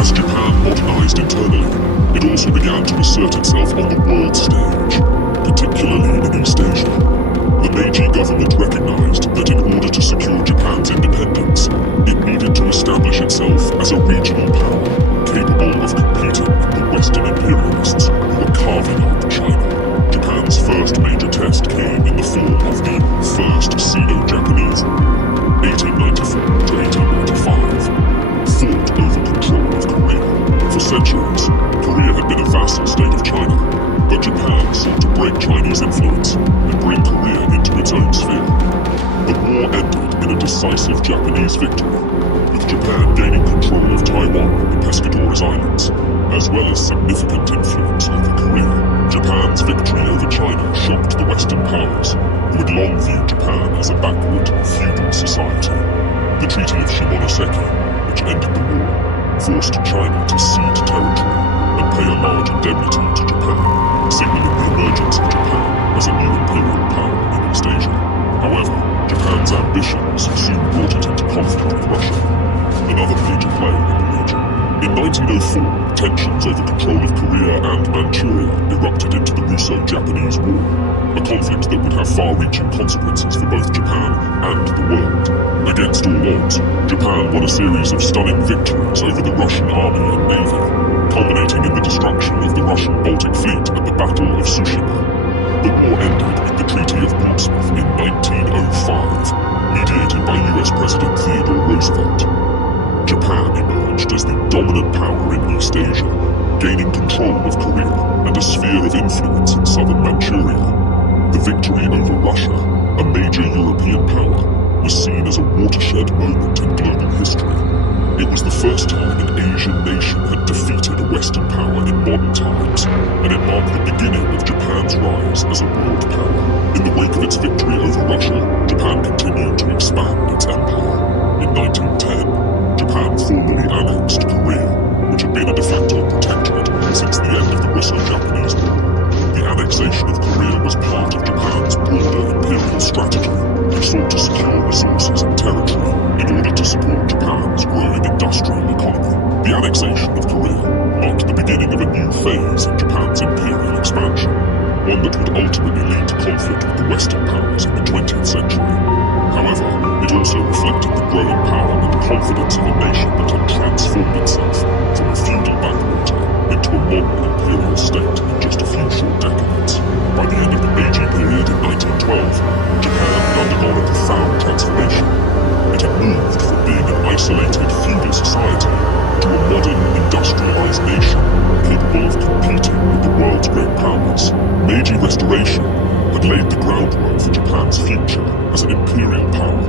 As Japan modernized internally, it also began to assert itself on the world stage, particularly in East Asia. The Meiji government recognized that in order to secure Japan's independence, it needed to establish itself as a regional power, capable of competing with the Western imperialists who were carving out China. Japan's first major test came in the form of the First Sino-Japanese War, 1894 to 1895, fought over control of Korea. For centuries, Korea had been a vassal state of China, but Japan sought to break Chinese influence and bring Korea into its own sphere. The war ended in a decisive Japanese victory, with Japan gaining control of Taiwan and the Pescadores Islands, as well as significant influence over Korea. Japan's victory over China shocked the Western powers, who had long viewed Japan as a backward, feudal society. The Treaty of Shimonoseki, which ended the war, forced China to cede territory and pay a large indemnity to Japan, signaling the emergence of Japan as a new imperial power in East Asia. However, Japan's ambitions soon brought it into conflict with Russia, another major player in the region. In 1904, tensions over control of Korea and Manchuria erupted into the Russo-Japanese War, a conflict that would have far-reaching consequences for both Japan and the world. Against all odds, Japan won a series of stunning victories over the Russian army and navy, culminating in the destruction of the Russian Baltic Fleet at the Battle of Tsushima. The war ended with the Treaty of Portsmouth in 1905, mediated by US President Theodore Roosevelt. Japan emerged as the dominant power in East Asia, gaining control of Korea and a sphere of influence in southern Manchuria. The victory over Russia, a major European power, was seen as a watershed moment in global history. It was the first time an Asian nation had defeated a Western power in modern times, and it marked the beginning of Japan's rise as a world power. In the wake of its victory over Russia, Japan continued to expand its empire. In 1910, Japan formally annexed Korea, which had been a de facto protectorate since the end of the Russo-Japanese War. The annexation of Korea was part of Japan's broader imperial strategy, which sought to secure resources and territory in order to support Japan's growing industrial economy. The annexation of Korea marked the beginning of a new phase in Japan's imperial expansion, one that would ultimately lead to conflict with the Western powers in the 20th century. However, it also reflected the growing power and confidence of a nation that had transformed itself from a feudal backwater into a modern imperial state in just a few short decades. By the end of the Meiji period in 1912, Japan had undergone a profound transformation. It had moved from being an isolated feudal society to a modern, industrialized nation capable of competing with the world's great powers. Meiji Restoration had laid the groundwork for Japan's future as an imperial power,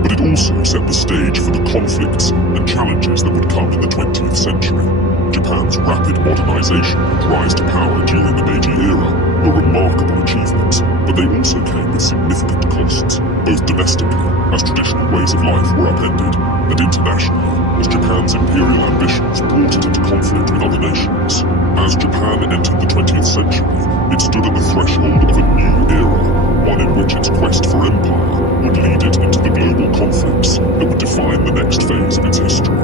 but it also set the stage for the conflicts and challenges that would come in the 20th century. Japan's rapid modernization and rise to power during the Meiji era were remarkable achievements, but they also came with significant costs, both domestically, as traditional ways of life were upended, and internationally, as Japan's imperial ambitions brought it into conflict with other nations. As Japan entered the 20th century, it stood at the threshold of a new era, one in which its quest for empire would lead it into the global conflicts that would define the next phase of its history.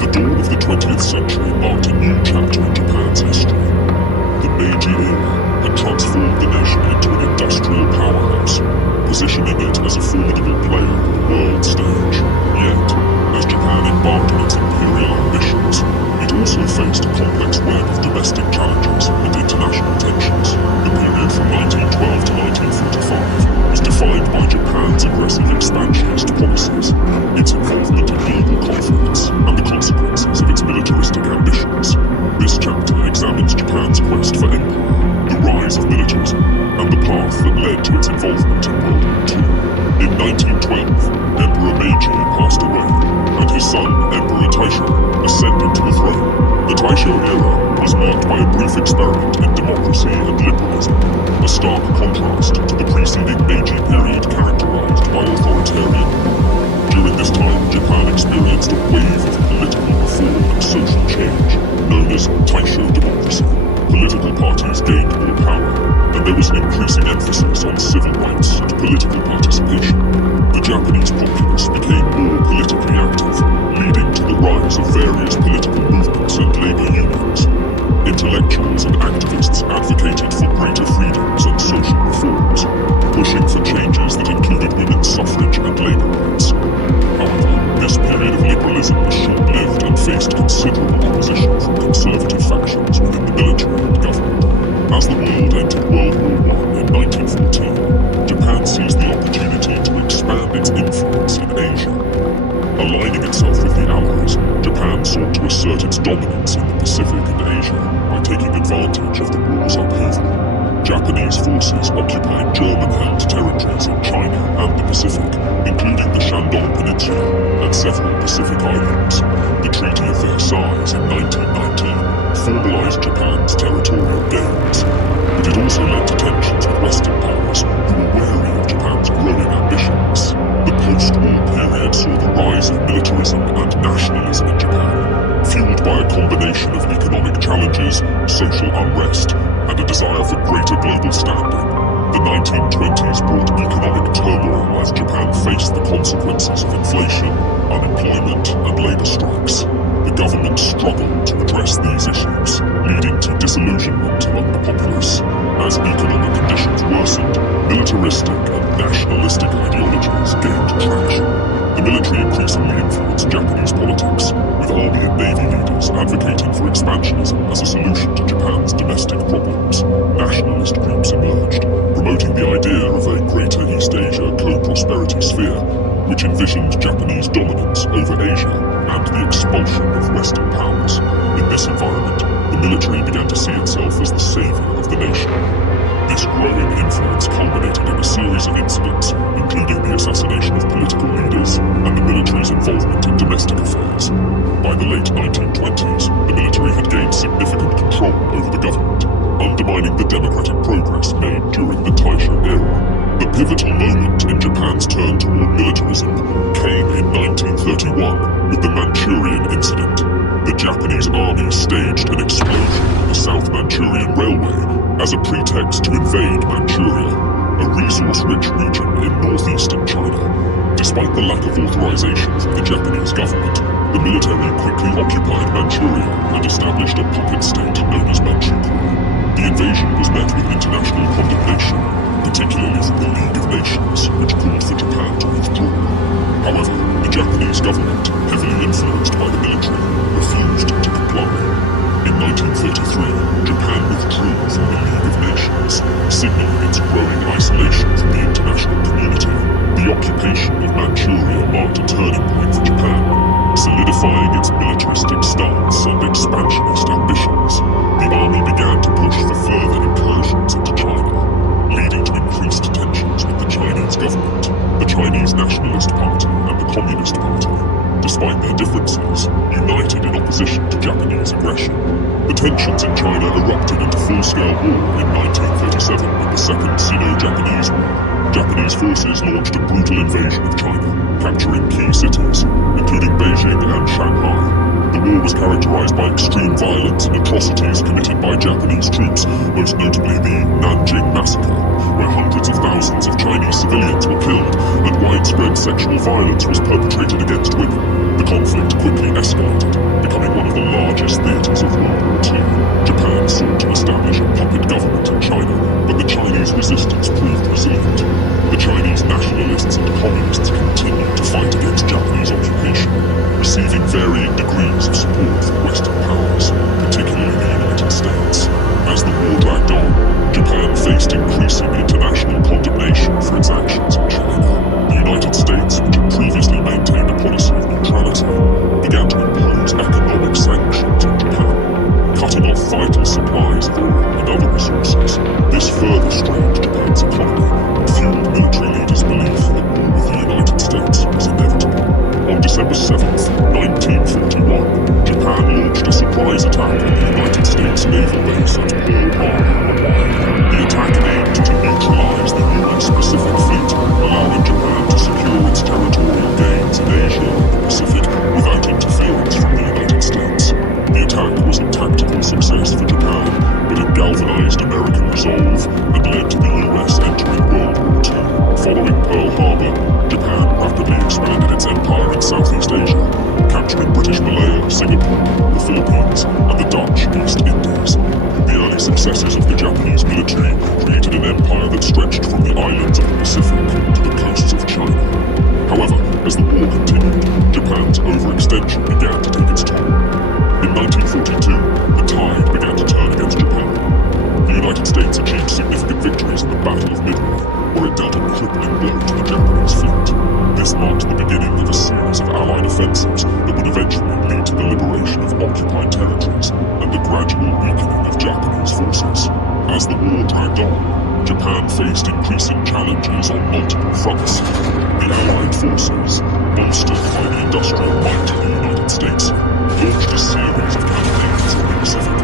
The dawn of the 20th century marked a new chapter in Japan's history. The Meiji era had transformed the nation into an industrial powerhouse, positioning it as a formidable player on the world stage. Yet, as Japan embarked on its imperial ambitions, it also faced a complex web of domestic challenges and international tensions. The period from 1912 to 1945 was defined by Japan's aggressive expansionist policies, its involvement in global conflicts, and the consequences of its militaristic ambitions. This chapter examines Japan's quest for empire, the rise of militarism, and the path that led to its involvement in World War II. In 1912, Emperor Meiji passed away, and his son, Emperor Taisho, ascended to the throne. The Taisho era was marked by a brief experiment in democracy and liberalism, a stark contrast to the preceding Meiji period characterized by authoritarian rule. During this time, Japan experienced a wave of political reform and social change, known as Taisho democracy. Political parties gained more power, and there was an increasing emphasis on civil rights and political participation. Japanese populace became more politically active, leading to the rise of various political movements and labor unions. Intellectuals and activists advocated for greater freedoms and social reforms, pushing for changes that included women's suffrage and labor rights. However, this period of liberalism was short-lived and faced considerable opposition from conservative factions within the military and government. As the world entered World War I in 1914, Japan seized the opportunity to expand its influence in Asia. Aligning itself with the Allies, Japan sought to assert its dominance in the Pacific and Asia by taking advantage of the war's upheaval. Japanese forces occupied German-held territories in China and the Pacific, including the Shandong Peninsula and several Pacific islands. The Treaty of Versailles in 1919 formalized Japan's territorial gains, but it also led to tensions with Western powers who were wary of Japan's growing ambitions. The post-war period saw the rise of militarism and nationalism in Japan, fueled by a combination of economic challenges, social unrest, and a desire for greater global standing. The 1920s brought economic turmoil as Japan faced the consequences of inflation, unemployment, and labor strikes. The government struggled to address these issues, leading to disillusionment among the populace. As economic conditions worsened, militaristic and nationalistic ideologies gained traction. The military increasingly influenced Japanese politics, with army and navy leaders advocating for expansionism as a solution to Japan's domestic problems. Nationalist groups emerged, promoting the idea of a greater East Asia co-prosperity sphere, which envisioned Japanese dominance over Asia and the expulsion of Western powers. In this environment, the military began to see itself as the savior of the nation. This growing influence culminated in a series of incidents, including the assassination of political leaders and the military's involvement in domestic affairs. By the late 1920s, the military had gained significant control over the government, undermining the democratic progress made during the Taisha era. The pivotal moment in Japan's turn toward militarism came in 1931 with the Manchurian incident. The Japanese army staged an explosion of the South Manchurian Railway as a pretext to invade Manchuria, a resource-rich region in northeastern China. Despite the lack of authorization from the Japanese government, the military quickly occupied Manchuria and established a puppet state known as Manchukuo. The invasion was met with international condemnation, particularly from the League of Nations, which called for Japan to withdraw. However, the Japanese government, heavily influenced by the military, refused to comply. In 1933, Japan withdrew from the League of Nations, signaling its growing isolation from the international community. The occupation of Manchuria marked a turning point for Japan, solidifying its militaristic stance and expansionist ambitions. The army began to push for further incursions into China, leading to increased tensions with the Chinese government, the Chinese Nationalist Party, and the Communist Party. Despite their differences, united in opposition to Japanese aggression. The tensions in China erupted into full-scale war in 1937 with the Second Sino-Japanese War. Japanese forces launched a brutal invasion of China, capturing key cities, including Beijing and Shanghai. The war was characterized by extreme violence and atrocities committed by Japanese troops, most notably the Nanjing Massacre, where hundreds of thousands of Chinese civilians were killed and widespread sexual violence was perpetrated against women. The conflict quickly escalated, becoming one of the largest theaters of World War II. Japan sought to establish a puppet government in China, but the Chinese resistance proved resilient. The Chinese nationalists and communists continued to fight against Japanese occupation, receiving varying degrees of support from Western powers, particularly the United States. As the war dragged on, Japan faced increasing international condemnation for its actions in China. The United States, which had previously maintained a policy of neutrality, began to impose economic sanctions on Japan, cutting off vital supplies of oil and other resources. This further strained Japan's economy and fueled military leaders' belief that war with the United States was inevitable. On December 7th, 1941, Japan launched a surprise attack on the United States naval base at Pearl Harbor, Hawaii. The attack aimed to neutralize the U.S. Pacific Fleet, allowing Japan to secure its territorial gains in Asia and the Pacific without interference from the United States. The attack was a tactical success for Japan, but it galvanized American resolve and led to the U.S. entering World War II. Following Pearl Harbor, Japan in British Malaya, Singapore, the Philippines, and the Dutch East Indies. The early successes of the Japanese military created an empire that stretched from the islands of the Pacific to the coasts of China. However, as the war continued, Japan's overextension began to take its toll. In 1942, the tide began to turn against Japan. The United States achieved significant victories in the Battle of Midway, where it dealt a crippling blow to the Japanese fleet. This marked the beginning of a series of Allied offensives that would eventually lead to the liberation of occupied territories and the gradual weakening of Japanese forces. As the war dragged on, Japan faced increasing challenges on multiple fronts. The Allied forces, bolstered by the industrial might of the United States, launched a series of campaigns in the Pacific,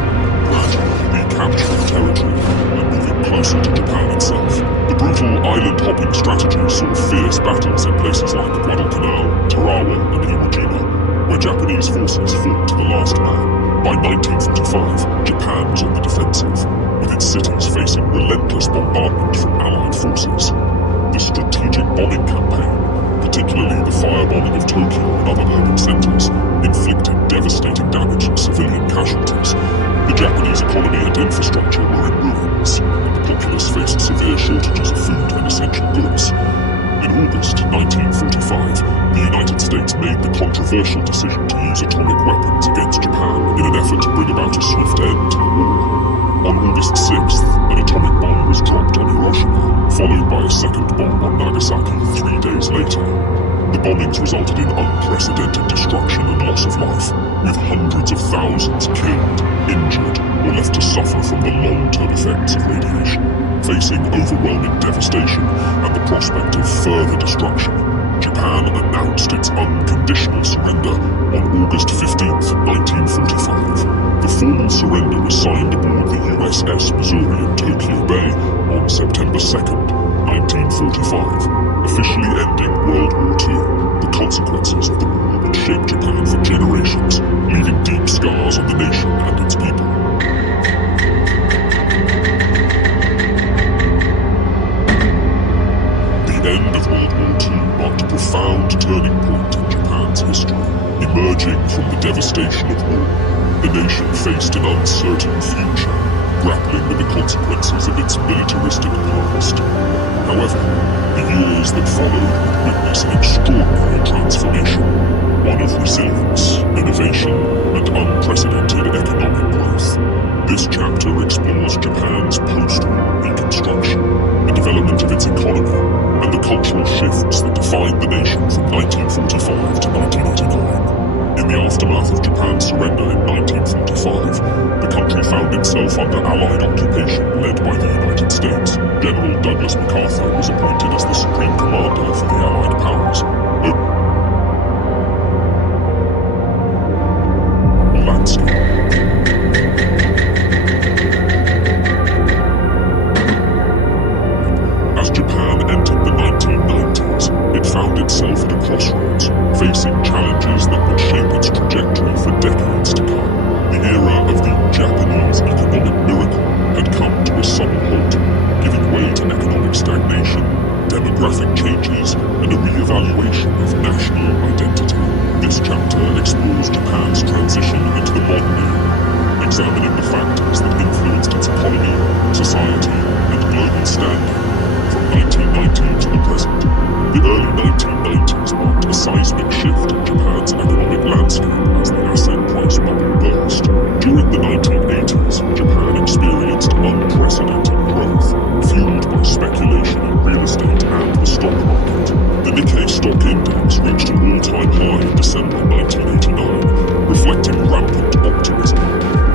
gradually recapturing territory and moving closer to Japan itself. The brutal island-hopping strategy saw fierce battles in places like Guadalcanal, Tarawa, and Iwo Jima, where Japanese forces fought to the last man. By 1945, Japan was on the defensive, with its cities facing relentless bombardment from Allied forces. The strategic bombing campaign, particularly the firebombing of Tokyo and other urban centers, inflicted devastating damage and civilian casualties. The Japanese economy and infrastructure were in ruins, and the populace faced severe shortages of food and essential goods. In August 1945, the United States made the controversial decision to use atomic weapons against Japan in an effort to bring about a swift end to the war. On August 6th, an atomic bomb was dropped on Hiroshima, followed by a second bomb on Nagasaki 3 days later. The bombings resulted in unprecedented destruction and loss of life, with hundreds of thousands killed, injured, or left to suffer from the long-term effects of radiation. Facing overwhelming devastation and the prospect of further destruction, Japan announced its unconditional surrender on August 15, 1945. The formal surrender was signed aboard the USS Missouri in Tokyo Bay on September 2, 1945, officially ending World War II. The consequences of the war would shape Japan for generations, leaving deep scars on the nation and its people. The end of World War II marked a profound turning point in Japan's history. Emerging from the devastation of war, the nation faced an uncertain future, grappling with the consequences of its militaristic past. However, the years that followed would witness an extraordinary transformation, one of resilience, innovation, and unprecedented economic growth. This chapter explores Japan's post-war reconstruction, the development of its economy, and the cultural shifts that defined the nation from 1945 to 1989. In the aftermath of Japan's surrender in 1945, the country found itself under Allied occupation led by the United States. General Douglas MacArthur was appointed as the Supreme Commander for the Allied powers. Landscape. As Japan entered the 1990s, it found itself at a crossroads, facing challenges that would shape its trajectory for decades to come. The era of the Japanese economic miracle had come to a sudden halt, giving way to economic stagnation, demographic changes, and a re-evaluation of national identity. This chapter explores Japan's transition into the modern era, examining the factors that influenced its economy, society, and global standing from 1990 to the present. The early 1990s marked a seismic shift in Japan's economic landscape as the asset price bubble burst. During the 1980s, Japan experienced unprecedented growth, fueled by speculation in real estate and the stock market. The Nikkei stock index reached an all-time high in December 1989, reflecting rampant optimism.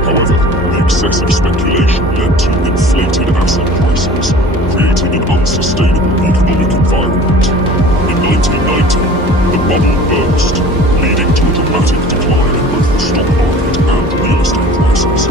However, the excessive speculation led to inflated asset prices, creating an unsustainable economic environment. In 1990, the bubble burst, leading to a dramatic decline in both the stock market and real estate prices.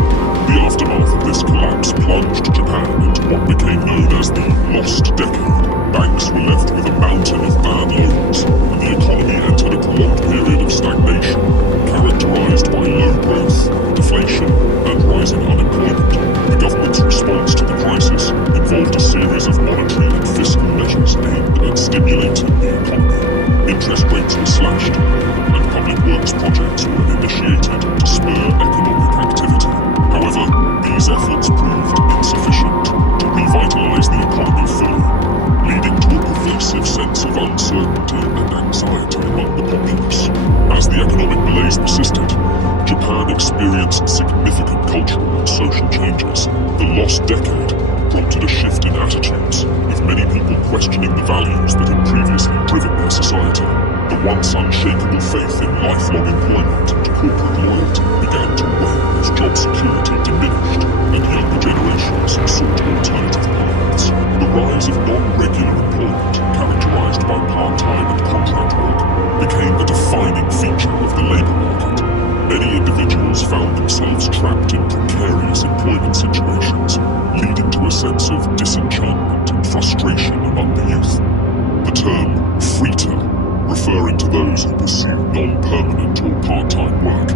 The aftermath of this collapse plunged Japan into what became known as the lost decade. Banks were left with a mountain of bad loans, and the economy entered a prolonged period of stagnation, characterized by low growth, deflation, and rising unemployment. The government's response to the crisis involved a series of monetary and fiscal measures aimed at stimulating the economy. Interest rates were slashed, and public works projects sense of uncertainty and anxiety among the populace. As the economic malaise persisted, Japan experienced significant cultural and social changes. The lost decade prompted a shift in attitudes, with many people questioning the values that had previously driven their society. The once unshakable faith in lifelong employment and corporate loyalty began to wane as job security diminished and younger generations sought alternative paths. The rise of non-regular employment, characterized by part-time and contract work, became a defining feature of the labor market. Many individuals found themselves trapped in precarious employment situations, leading to a sense of disenchantment and frustration among the youth. The term "freeter," referring to those who pursued non-permanent or part-time work,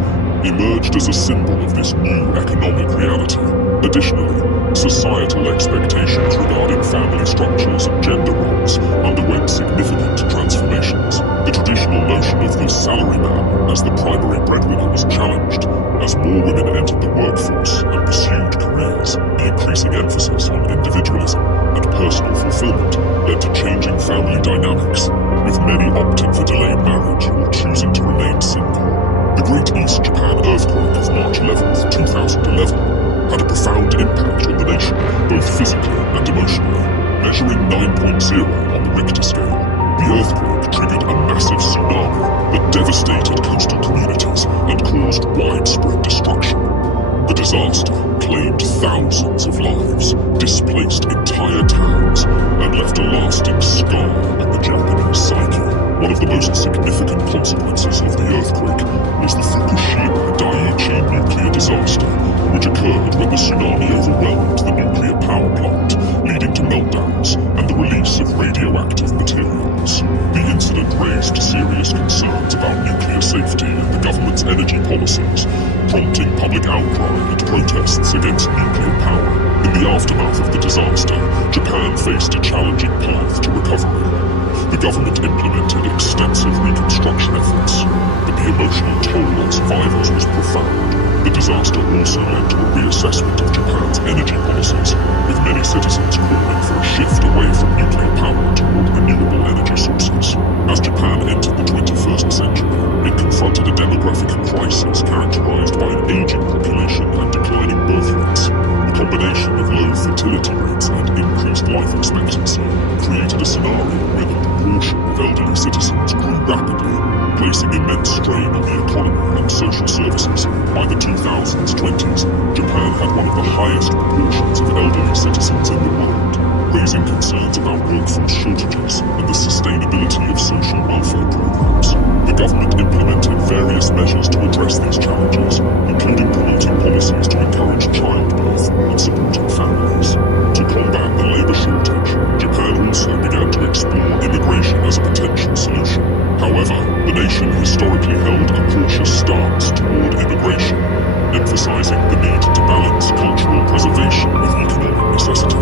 emerged as a symbol of this new economic reality. Additionally, societal expectations regarding family structures and gender roles underwent significant transformations. The traditional notion of the salaryman as the primary breadwinner was challenged as more women entered the workforce and pursued careers. The increasing emphasis on individualism and personal fulfillment led to changing family dynamics, with many opting for delayed marriage or choosing to remain single. The Great East Japan earthquake of March 11, 2011, had a profound impact on the nation, both physically and emotionally. Measuring 9.0 on the Richter scale, the earthquake triggered a massive tsunami that devastated coastal communities and caused widespread destruction. The disaster claimed thousands of lives, displaced entire towns, and left a lasting scar on the Japanese psyche. One of the most significant consequences of the earthquake was the Fukushima Daiichi nuclear disaster, which occurred when the tsunami overwhelmed the nuclear power plant, leading to meltdowns and the release of radioactive materials. The incident raised serious concerns about nuclear safety and the government's energy policies, prompting public outcry and protests against nuclear power. In the aftermath of the disaster, Japan faced a challenging path to recovery. The government implemented extensive reconstruction efforts, but the emotional toll on survivors was profound. The disaster also led to a reassessment of Japan's energy policies, with many citizens calling for a shift away from nuclear power toward renewable energy sources. As Japan entered the 21st century, it confronted a demographic crisis characterized by an aging population and declining birth rates. The combination of low fertility rates and increased life expectancy created a scenario where the proportion of elderly citizens grew rapidly, placing immense strain on the economy and social services. By the 2020s, Japan had one of the highest proportions of elderly citizens in the world, raising concerns about workforce shortages and the sustainability of social welfare programs. The government implemented various measures to address these challenges, including promoting policies to encourage childbirth and supporting families. To combat the labor shortage, Japan also began to explore immigration as a potential solution. However, the nation historically held a cautious stance toward immigration, emphasizing the need to balance cultural preservation with economic necessity.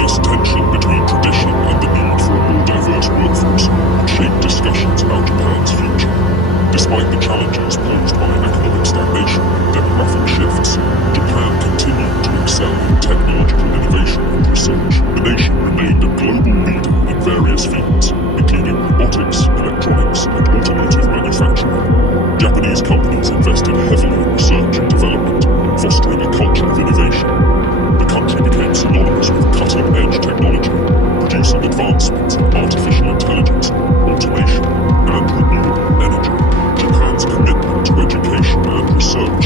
This tension between tradition and the need for a more diverse workforce would shape discussions about Japan's future. Despite the challenges posed by economic stagnation and demographic shifts, Japan continued to excel in technological innovation and research. The nation remained a global leader in various fields, including robotics, electronics, and automotive manufacturing. Japanese companies invested heavily in research and development, fostering a culture of innovation. The country became synonymous with cutting-edge technology, producing advancements in artificial intelligence, automation, and renewable energy. Japan's commitment to education and research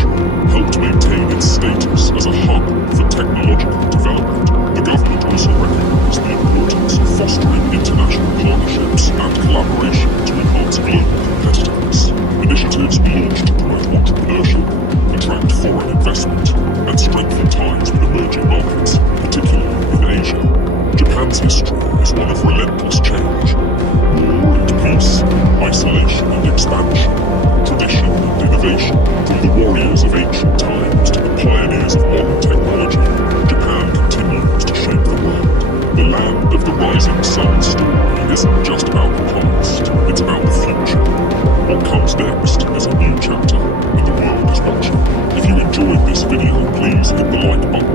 helped maintain its status as a hub for technological development. The government also recognized the importance of fostering international partnerships and collaboration to enhance global competitiveness. Initiatives were launched to promote entrepreneurship, attract foreign investment, and strengthen ties with emerging markets, particularly in Asia. Japan's history is one of relentless change. War and peace, isolation and expansion, tradition and innovation. From the warriors of ancient times to the pioneers of modern technology, Japan continues to shape the world. The land of the rising sun story isn't just about the past, it's about the future. What comes next is a new chapter, and the world is watching. If you enjoyed this video, please hit the like button